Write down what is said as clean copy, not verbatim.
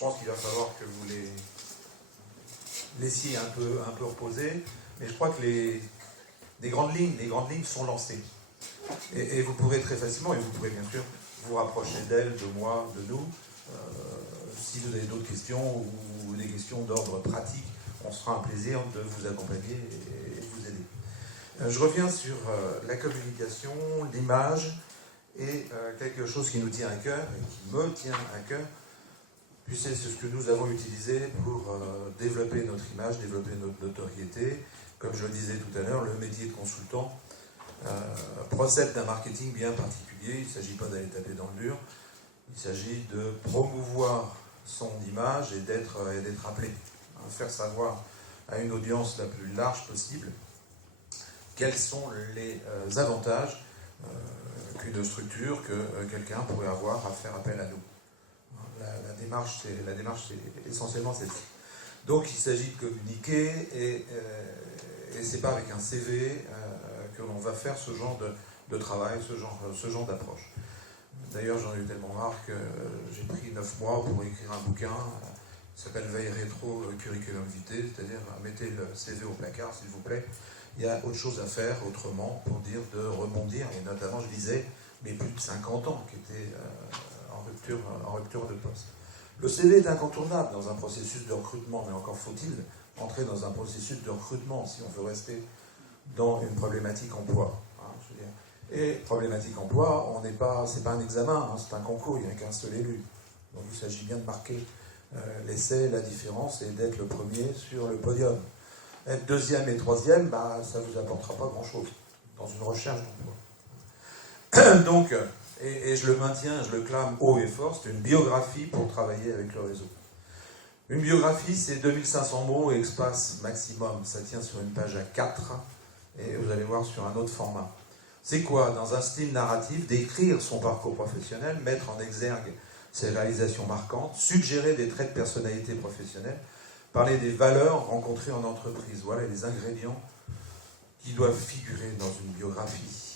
pense qu'il va falloir que vous les laissiez un peu reposer, mais je crois que les grandes lignes sont lancées. Et vous pourrez très facilement, et vous pourrez bien sûr vous rapprocher d'elles, de moi, de nous. Si vous avez d'autres questions ou des questions d'ordre pratique, on se fera un plaisir de vous accompagner et de vous aider. Je reviens sur la communication, l'image, et quelque chose qui nous tient à cœur, et qui me tient à cœur, puisque c'est ce que nous avons utilisé pour développer notre image, développer notre notoriété. Comme je le disais tout à l'heure, le métier de consultant procède d'un marketing bien particulier. Il ne s'agit pas d'aller taper dans le mur, il s'agit de promouvoir son image et d'être appelé, faire savoir à une audience la plus large possible quels sont les avantages qu'une structure, que quelqu'un pourrait avoir à faire appel à nous. La démarche, c'est essentiellement celle-ci. Donc il s'agit de communiquer, et c'est pas avec un CV que l'on va faire ce genre de travail, ce genre d'approche. D'ailleurs, j'en ai eu tellement marre que j'ai pris 9 mois pour écrire un bouquin qui s'appelle Veille rétro curriculum vitae, c'est-à-dire mettez le CV au placard, s'il vous plaît. Il y a autre chose à faire autrement pour dire de rebondir, et notamment je disais mes plus de 50 ans qui étaient en rupture de poste. Le CV est incontournable dans un processus de recrutement, mais encore faut-il entrer dans un processus de recrutement si on veut rester dans une problématique emploi. Je veux dire. Et problématique emploi, c'est pas un examen, c'est un concours, il n'y a qu'un seul élu. Donc il s'agit bien de marquer l'essai, la différence, et d'être le premier sur le podium. Être deuxième et troisième, ça ne vous apportera pas grand-chose dans une recherche d'emploi. Donc, et je le maintiens, je le clame haut et fort, c'est une biographie pour travailler avec le réseau. Une biographie, c'est 2500 mots et espace maximum. Ça tient sur une page A4, et vous allez voir sur un autre format. C'est quoi, dans un style narratif, décrire son parcours professionnel, mettre en exergue ses réalisations marquantes, suggérer des traits de personnalité professionnelle, parler des valeurs rencontrées en entreprise. Voilà les ingrédients qui doivent figurer dans une biographie.